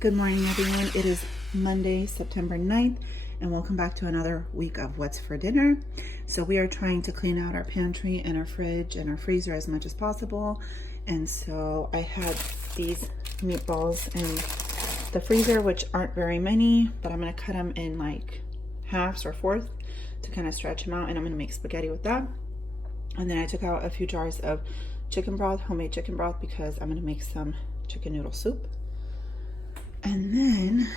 Good morning, everyone. It is Monday, September 9th, and welcome back to another week of What's for Dinner. So we are trying to clean out our pantry and our fridge and our freezer as much as possible. And so I had these meatballs in the freezer, which aren't very many, but I'm going to cut them in like halves or fourths to kind of stretch them out, and I'm going to make spaghetti with that. And then I took out a few jars of chicken broth, homemade chicken broth, because I'm going to make some chicken noodle soup. And then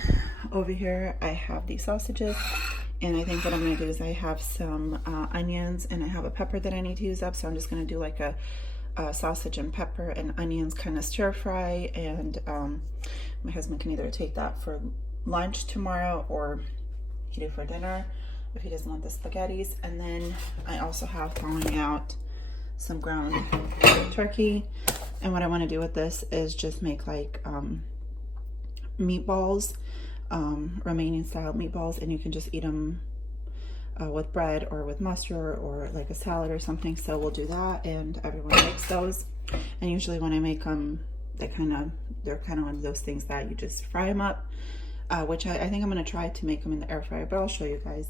over here I have these sausages, and I think what I'm going to do is I have some onions and I have a pepper that I need to use up, so I'm just going to do like a sausage and pepper and onions kind of stir fry, and my husband can either take that for lunch tomorrow or eat it for dinner if he doesn't want the spaghettis. And then I also have thawing out some ground turkey, and what I want to do with this is just make like meatballs, Romanian style meatballs, and you can just eat them with bread or with mustard or like a salad or something. So we'll do that, and everyone likes those. And usually when I make them, they're kind of one of those things that you just fry them up, which I think I'm going to try to make them in the air fryer, but I'll show you guys.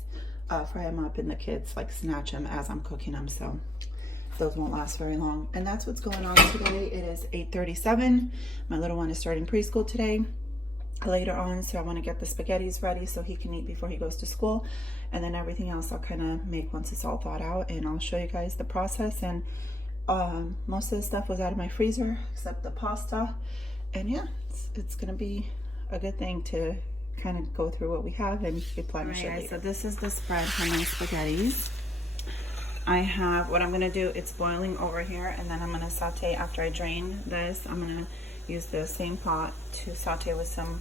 Fry them up, and the kids like snatch them as I'm cooking them, so those won't last very long. And that's what's going on today. It is 8:37. My little one is starting preschool today later on, so I want to get the spaghettis ready so he can eat before he goes to school, and then everything else I'll kind of make once it's all thawed out, and I'll show you guys the process. And most of the stuff was out of my freezer except the pasta, and yeah, it's gonna be a good thing to kind of go through what we have and replenish it later. So this is the spread for my spaghettis. I have, what I'm gonna do, it's boiling over here, and then I'm gonna saute. After I drain this, I'm gonna use the same pot to saute with some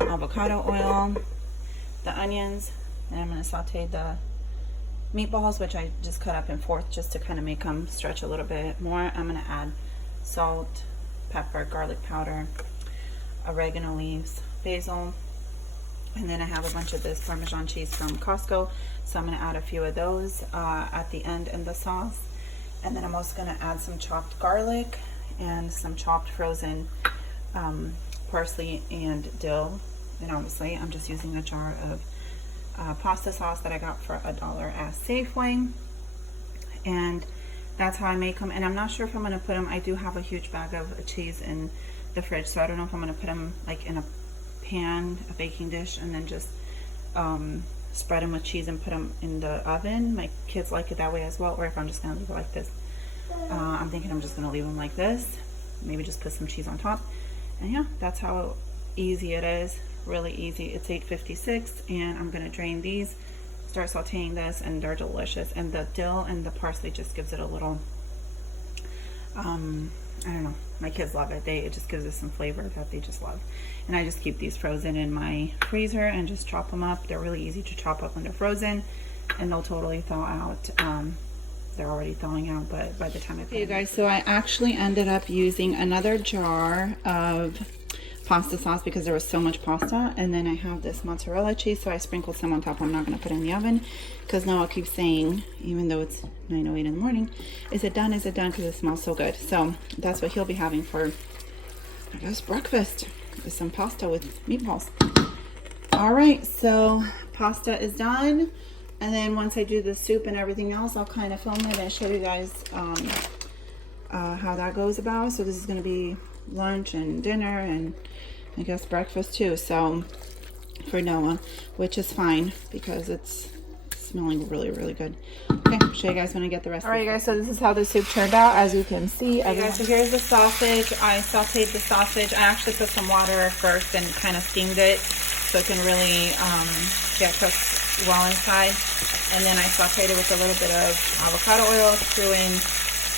avocado oil, the onions, and I'm going to saute the meatballs, which I just cut up in fourths just to kind of make them stretch a little bit more. I'm going to add salt, pepper, garlic powder, oregano leaves, basil, and then I have a bunch of this Parmesan cheese from Costco, so I'm going to add a few of those at the end in the sauce. And then I'm also going to add some chopped garlic and some chopped frozen parsley and dill. And obviously I'm just using a jar of pasta sauce that I got for $1 at Safeway, and that's how I make them. And I'm not sure if I'm going to put them, I do have a huge bag of cheese in the fridge, so I don't know if I'm going to put them like in a pan, a baking dish, and then just spread them with cheese and put them in the oven. My kids like it that way as well, or if I'm just going to leave it like this. I'm thinking I'm just going to leave them like this, maybe just put some cheese on top, and yeah, that's how easy it is. Really easy. It's 8:56, and I'm going to drain these, start sauteing this, and they're delicious. And the dill and the parsley just gives it a little I don't know, my kids love it. It just gives it some flavor that they just love. And I just keep these frozen in my freezer and just chop them up. They're really easy to chop up when they're frozen, and they'll totally thaw out. They're already thawing out, but by the time I put you guys, so I actually ended up using another jar of pasta sauce because there was so much pasta. And then I have this mozzarella cheese, so I sprinkled some on top. I'm not going to put it in the oven because Noah keeps saying, even though it's 9:08 in the morning, is it done, because it smells so good. So that's what he'll be having for, I guess, breakfast, is some pasta with meatballs. All right, so pasta is done. And then once I do the soup and everything else, I'll kind of film it and show you guys how that goes about. So this is going to be lunch and dinner, and I guess breakfast too. So for Noah, which is fine because it's smelling really, really good. Okay, I'll show you guys when I get the rest. All right, guys, so this is how the soup turned out, as you can see. Okay, guys, so here's the sausage. I sauteed the sausage. I actually put some water first and kind of steamed it so it can really get cooked well inside. And then I sauteed it with a little bit of avocado oil, threw in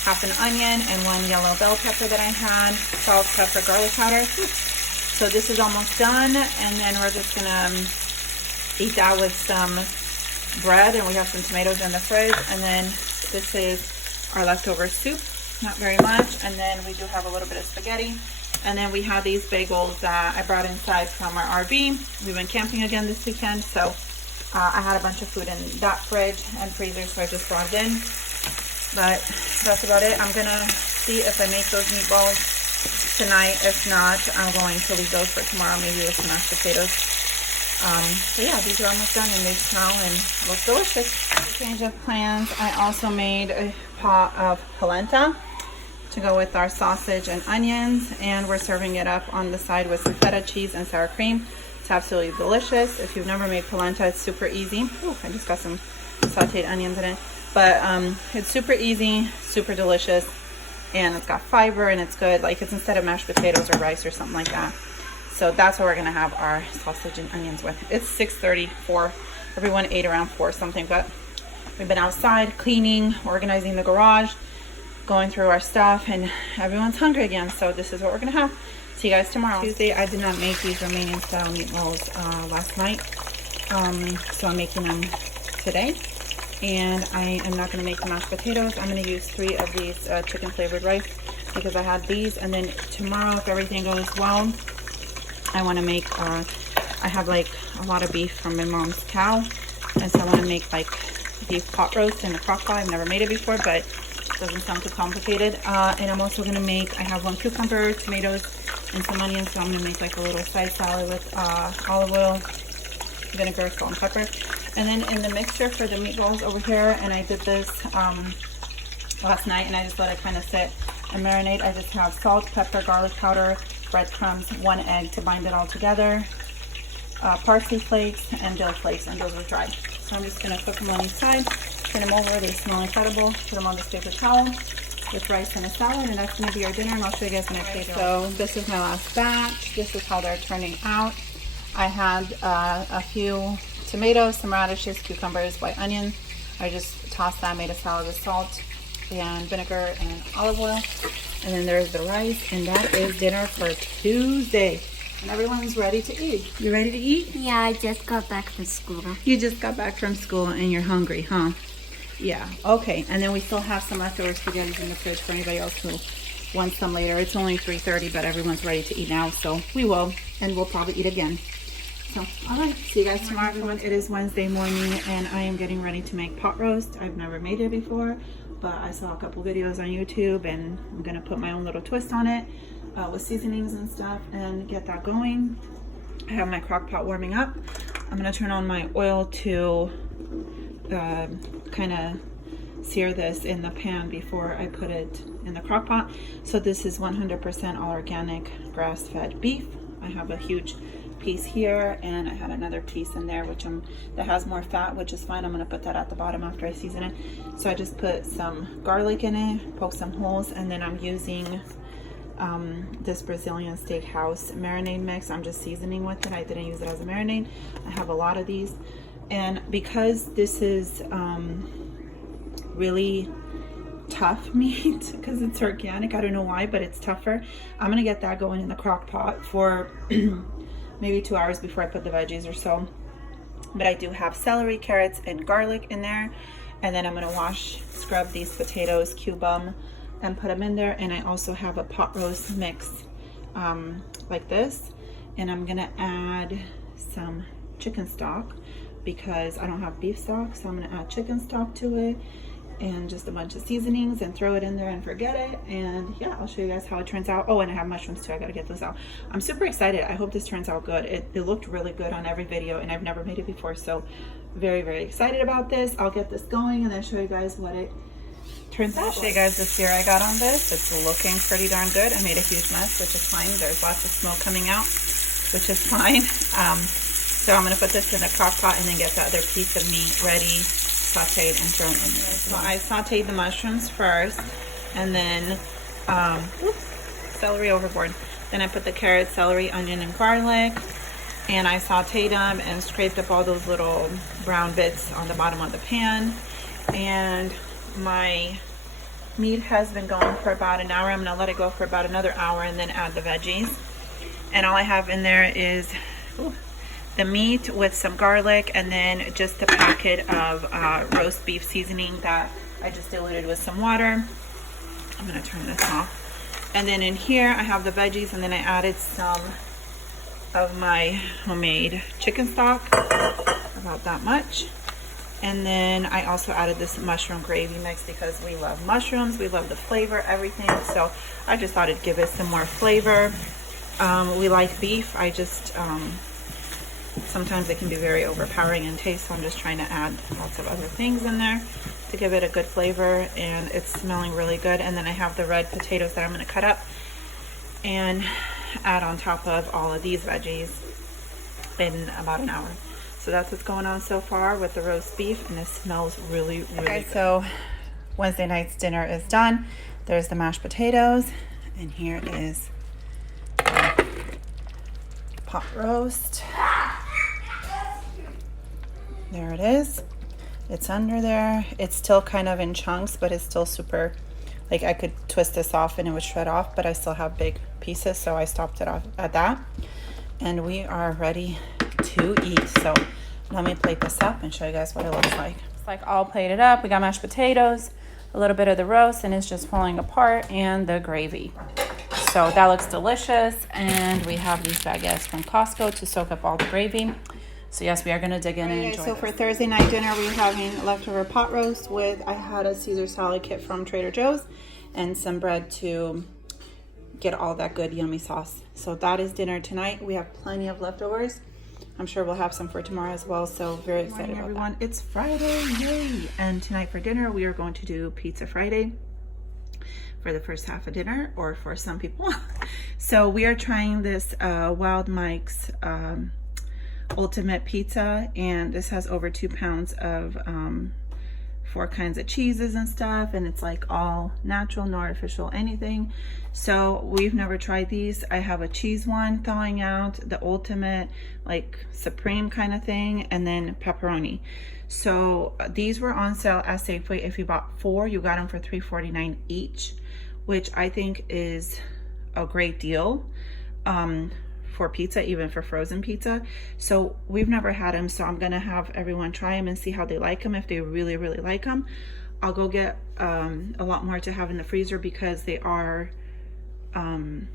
half an onion and 1 yellow bell pepper that I had, salt, pepper, garlic powder. So this is almost done, and then we're just gonna eat that with some bread, and we have some tomatoes in the fridge. And then this is our leftover soup, not very much, and then we do have a little bit of spaghetti. And then we have these bagels that I brought inside from our RV. We went camping again this weekend, so I had a bunch of food in that fridge and freezer, so I just brought it in. But that's about it. I'm gonna see if I make those meatballs tonight. If not, I'm going to leave those for tomorrow, maybe with some mashed potatoes. But yeah, these are almost done and they smell and look delicious. Change of plans. I also made a pot of polenta to go with our sausage and onions, and we're serving it up on the side with some feta cheese and sour cream. It's absolutely delicious. If you've never made polenta, it's super easy. Oh, I just got some sauteed onions in it. But it's super easy, super delicious, and it's got fiber and it's good. Like, it's instead of mashed potatoes or rice or something like that. So that's what we're gonna have our sausage and onions with. It's 6:34. Everyone ate around 4 something, but we've been outside cleaning, organizing the garage, going through our stuff, and everyone's hungry again. So this is what we're gonna have. See you guys tomorrow. Tuesday, I did not make these Romanian style meatballs last night. So I'm making them today. And I am not gonna make the mashed potatoes. I'm gonna use 3 of these chicken flavored rice because I had these. And then tomorrow, if everything goes well, I want to make, I have like a lot of beef from my mom's cow, and so I want to make like beef pot roast in a crock pot. I've never made it before, but it doesn't sound too complicated. And I'm also going to make, I have 1 cucumber, tomatoes, and some onions, so I'm going to make like a little side salad with olive oil, vinegar, salt, and pepper. And then in the mixture for the meatballs over here, and I did this last night, and I just let it kind of sit and marinate. I just have salt, pepper, garlic powder, breadcrumbs, 1 egg to bind it all together, parsley flakes, and dill flakes, and those are dried. So I'm just going to cook them on each side, turn them over, they smell incredible, put them on this paper towel with rice and a salad, and that's going to be our dinner, and I'll show you guys when I take it. So this is my last batch. This is how they're turning out. I had a few tomatoes, some radishes, cucumbers, white onion. I just tossed that, made a salad with salt and vinegar and olive oil. And then there's the rice, and that is dinner for Tuesday. And everyone's ready to eat. You ready to eat? Yeah, I just got back from school. You just got back from school and you're hungry, huh? Yeah, okay. And then we still have some leftover spaghetti in the fridge for anybody else who wants some later. It's only 3:30, but everyone's ready to eat now, so we will. And we'll probably eat again. So, all right. See you guys tomorrow, everyone. It is Wednesday morning, and I am getting ready to make pot roast. I've never made it before, but I saw a couple videos on YouTube, and I'm gonna put my own little twist on it with seasonings and stuff and get that going. I have my crock pot warming up. I'm gonna turn on my oil to kind of sear this in the pan before I put it in the crock pot. So this is 100% all organic grass-fed beef. I have a huge piece here, and I had another piece in there that has more fat, which is fine. I'm gonna put that at the bottom after I season it. So I just put some garlic in it, poke some holes, and then I'm using this Brazilian Steakhouse marinade mix. I'm just seasoning with it. I didn't use it as a marinade. I have a lot of these, and because this is really tough meat because it's organic, I don't know why, but it's tougher. I'm gonna get that going in the crock pot for maybe 2 hours before I put the veggies or so. But I do have celery, carrots, and garlic in there. And then I'm gonna scrub these potatoes, cube them, and put them in there. And I also have a pot roast mix like this. And I'm gonna add some chicken stock because I don't have beef stock. So I'm gonna add chicken stock to it and just a bunch of seasonings and throw it in there and forget it. And yeah, I'll show you guys how it turns out. Oh, and I have mushrooms too. I gotta get those out. I'm super excited. I hope this turns out good. It looked really good on every video, and I've never made it before, so very, very excited about this. I'll get this going and then show you guys what it turns out. I'll show you guys the sear I got on this. It's looking pretty darn good. I made a huge mess, which is fine. There's lots of smoke coming out, which is fine. So I'm gonna put this in a crock pot and then get the other piece of meat ready, sauteed, and thrown in there. So I sauteed the mushrooms first, and then celery overboard. Then I put the carrot, celery, onion, and garlic, and I sauteed them and scraped up all those little brown bits on the bottom of the pan. And my meat has been going for about an hour. I'm gonna let it go for about another hour and then add the veggies. And all I have in there is the meat with some garlic, and then just a packet of roast beef seasoning that I just diluted with some water. I'm gonna turn this off. And then in here I have the veggies, and then I added some of my homemade chicken stock, about that much. And then I also added this mushroom gravy mix because we love mushrooms, we love the flavor, everything. So I just thought it'd give it some more flavor. We like beef. I just sometimes it can be very overpowering in taste, so I'm just trying to add lots of other things in there to give it a good flavor, and it's smelling really good. And then I have the red potatoes that I'm going to cut up and add on top of all of these veggies in about an hour. So that's what's going on so far with the roast beef, and it smells really good. So Wednesday night's dinner is done. There's the mashed potatoes, and here is pot roast. There it is. It's under there. It's still kind of in chunks, but it's still super, like I could twist this off and it would shred off, but I still have big pieces, so I stopped it off at that. And we are ready to eat. So let me plate this up and show you guys what it looks like. It's like all plated up. We got mashed potatoes, a little bit of the roast, and it's just falling apart, and the gravy. So that looks delicious. And we have these baguettes from Costco to soak up all the gravy. So yes, we are gonna dig in and enjoy. So for Thursday night dinner, we're having leftover pot roast with, I had a Caesar salad kit from Trader Joe's and some bread to get all that good yummy sauce. So that is dinner tonight. We have plenty of leftovers. I'm sure we'll have some for tomorrow as well. So very excited about everyone. It's Friday, yay! And tonight for dinner, we are going to do Pizza Friday for the first half of dinner, or for some people. So we are trying this Wild Mike's Ultimate Pizza, and this has over 2 pounds of 4 kinds of cheeses and stuff, and it's like all natural, no artificial anything. So we've never tried these. I have a cheese one thawing out, the ultimate like supreme kind of thing, and then pepperoni. So these were on sale at Safeway. If you bought 4, you got them for $3.49 each, which I think is a great deal for pizza, even for frozen pizza. So we've never had them, so I'm gonna have everyone try them and see how they like them. If they really like them, I'll go get a lot more to have in the freezer, because they are on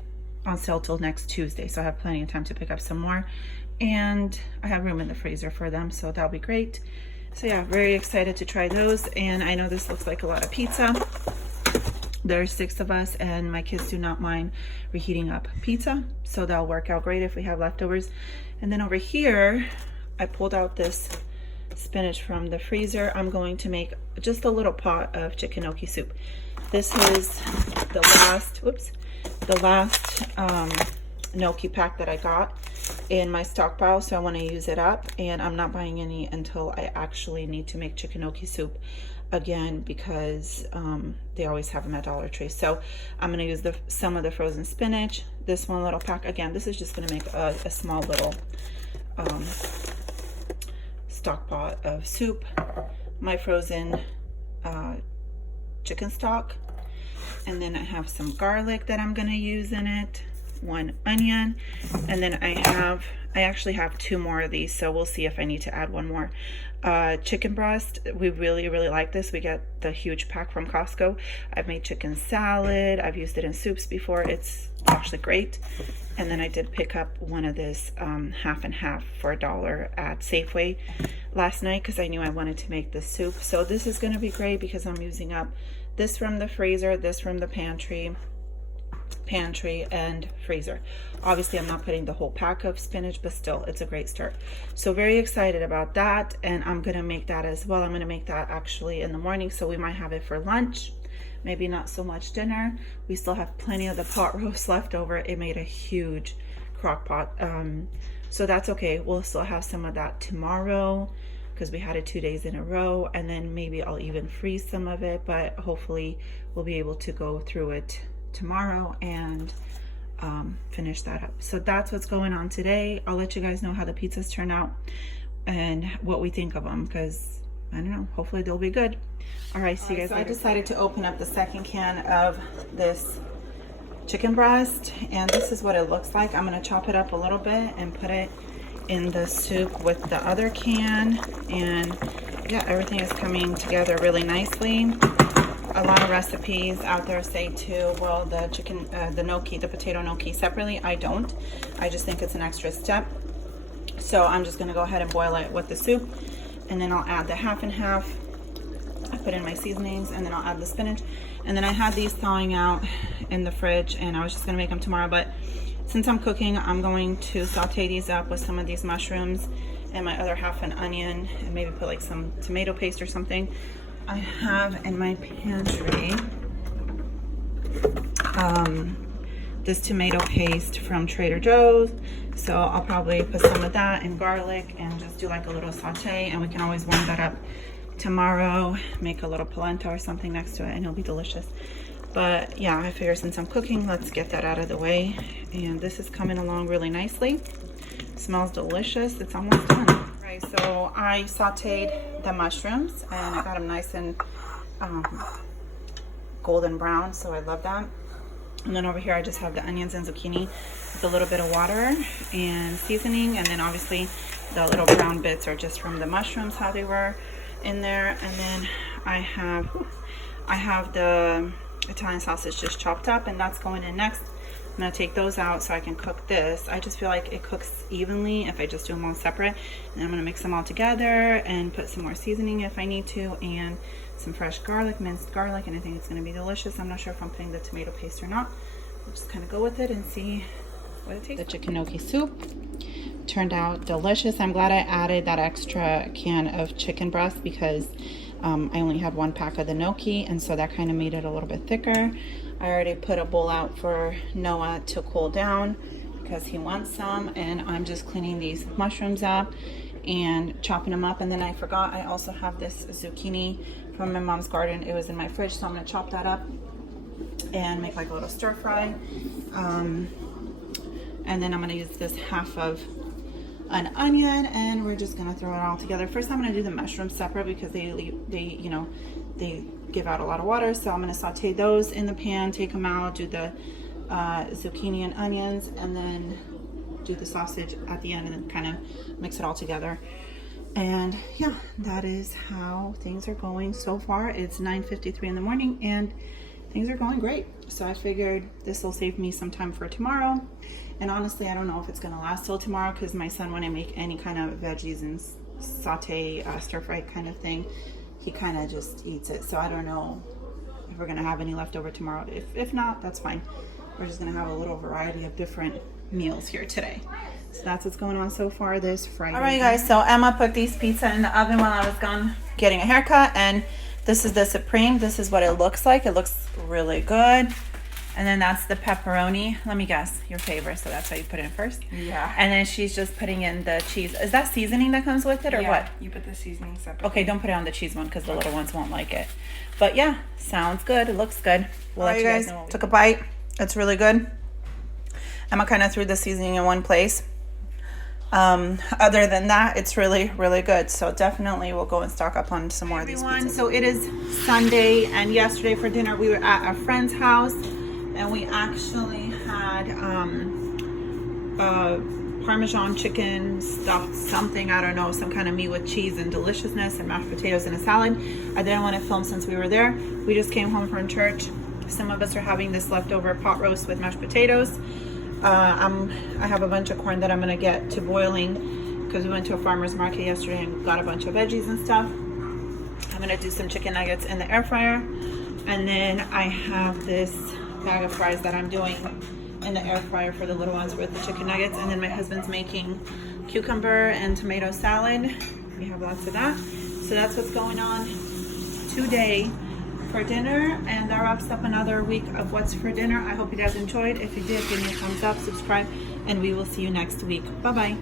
sale till next Tuesday, so I have plenty of time to pick up some more, and I have room in the freezer for them, so that'll be great. So yeah, very excited to try those. And I know this looks like a lot of pizza. There's 6 of us, and my kids do not mind reheating up pizza, so that'll work out great if we have leftovers. And then over here, I pulled out this spinach from the freezer. I'm going to make just a little pot of chicken gnocchi soup. This is the last gnocchi pack that I got in my stockpile, so I want to use it up, and I'm not buying any until I actually need to make chicken gnocchi soup again, because they always have them at Dollar Tree. So I'm going to use some of the frozen spinach, this one little pack. Again, this is just going to make a small little stock pot of soup, my frozen chicken stock, and then I have some garlic that I'm going to use in it, 1 onion, and then I actually have 2 more of these, so we'll see if I need to add 1 more. Chicken breast, we really like this. We get the huge pack from Costco. I've made chicken salad, I've used it in soups before. It's actually great. And then I did pick up one of this half and half for $1 at Safeway last night, because I knew I wanted to make this soup. So this is going to be great, because I'm using up this from the freezer, this from the pantry and freezer. Obviously I'm not putting the whole pack of spinach, but still it's a great start. So very excited about that, and I'm gonna make that as well. I'm gonna make that actually in the morning, so we might have it for lunch, maybe not so much dinner. We still have plenty of the pot roast left over. It made a huge crock pot, so that's okay. We'll still have some of that tomorrow, because we had it 2 days in a row, and then maybe I'll even freeze some of it, but hopefully we'll be able to go through it tomorrow and finish that up. So that's what's going on today. I'll let you guys know how the pizzas turn out and what we think of them, because I don't know, hopefully they'll be good. All right, see you guys later. I decided to open up the second can of this chicken breast, and this is what it looks like. I'm going to chop it up a little bit and put it in the soup with the other can, and yeah, everything is coming together really nicely. A lot of recipes out there say to boil the chicken, the potato gnocchi separately. I don't. I just think it's an extra step. So I'm just going to go ahead and boil it with the soup. and then I'll add the half and half. I put in my seasonings, and then I'll add the spinach. And then I had these thawing out in the fridge, and I was just gonna make them tomorrow, but since I'm cooking, I'm going to saute these up with some of these mushrooms and my other half an onion, and maybe put like some tomato paste or something. I have in my pantry this tomato paste from Trader Joe's, so I'll probably put some of that and garlic and just do like a little saute, and we can always warm that up tomorrow, make a little polenta or something next to it, and it'll be delicious. But yeah, I figure since I'm cooking, let's get that out of the way. And this is coming along really nicely. Smells delicious. It's almost done. Right, so I sauteed the mushrooms and I got them nice and golden brown, so I love that. And then over here I just have the onions and zucchini with a little bit of water and seasoning, and then obviously the little brown bits are just from the mushrooms, how they were in there. And then I have the Italian sausage just chopped up, and that's going in next. I'm gonna take those out so I can cook this. I just feel like it cooks evenly if I just do them all separate. And I'm gonna mix them all together and put some more seasoning if I need to, and some fresh garlic, minced garlic, and I think it's gonna be delicious. I'm not sure if I'm putting the tomato paste or not. We'll just kind of go with it and see what it tastes. The chicken gnocchi soup turned out delicious. I'm glad I added that extra can of chicken breast because I only had 1 pack of the gnocchi, and so that kind of made it a little bit thicker. I already put a bowl out for Noah to cool down because he wants some, and I'm just cleaning these mushrooms up and chopping them up. And then I forgot, I also have this zucchini from my mom's garden. It was in my fridge, so I'm gonna chop that up and make like a little stir fry. And then I'm gonna use this half of an onion, and we're just gonna throw it all together. First, I'm gonna do the mushrooms separate because they give out a lot of water. So I'm gonna saute those in the pan, take them out, do the zucchini and onions, and then do the sausage at the end, and then kind of mix it all together. And yeah, that is how things are going so far. It's 9:53 in the morning, and things are going great. So I figured this will save me some time for tomorrow. And honestly, I don't know if it's gonna last till tomorrow, because my son, when I make any kind of veggies and saute, stir fry kind of thing, he kind of just eats it. So I don't know if we're gonna have any left over tomorrow. If not, that's fine. We're just gonna have a little variety of different meals here today. So that's what's going on so far this Friday. All right, guys, so Emma put these pizza in the oven while I was gone getting a haircut, and this is the Supreme. This is what it looks like. It looks really good. And then that's the pepperoni. Let me guess, your favorite, so that's why you put it in first? Yeah. And then she's just putting in the cheese. Is that seasoning that comes with it, or what? You put the seasoning separate. Okay, don't put it on the cheese one because the little ones won't like it. But yeah, sounds good. It looks good. We'll let you guys know. Took a bite. It's really good. Emma kind of threw the seasoning in one place. Other than that, it's really, really good. So definitely we'll go and stock up on some more of these pizzas. So it is Sunday, and yesterday for dinner we were at a friend's house, and we actually had Parmesan chicken stuffed something, I don't know, some kind of meat with cheese and deliciousness, and mashed potatoes and a salad. I didn't want to film since we were there. We just came home from church. Some of us are having this leftover pot roast with mashed potatoes. I have a bunch of corn that I'm gonna get to boiling because we went to a farmer's market yesterday and got a bunch of veggies and stuff. I'm gonna do some chicken nuggets in the air fryer, and then I have this bag of fries that I'm doing in the air fryer for the little ones with the chicken nuggets. And then my husband's making cucumber and tomato salad. We have lots of that. So that's what's going on today for dinner, and that wraps up another week of what's for dinner. I hope you guys enjoyed. If you did, give me a thumbs up, subscribe, and we will see you next week. Bye bye.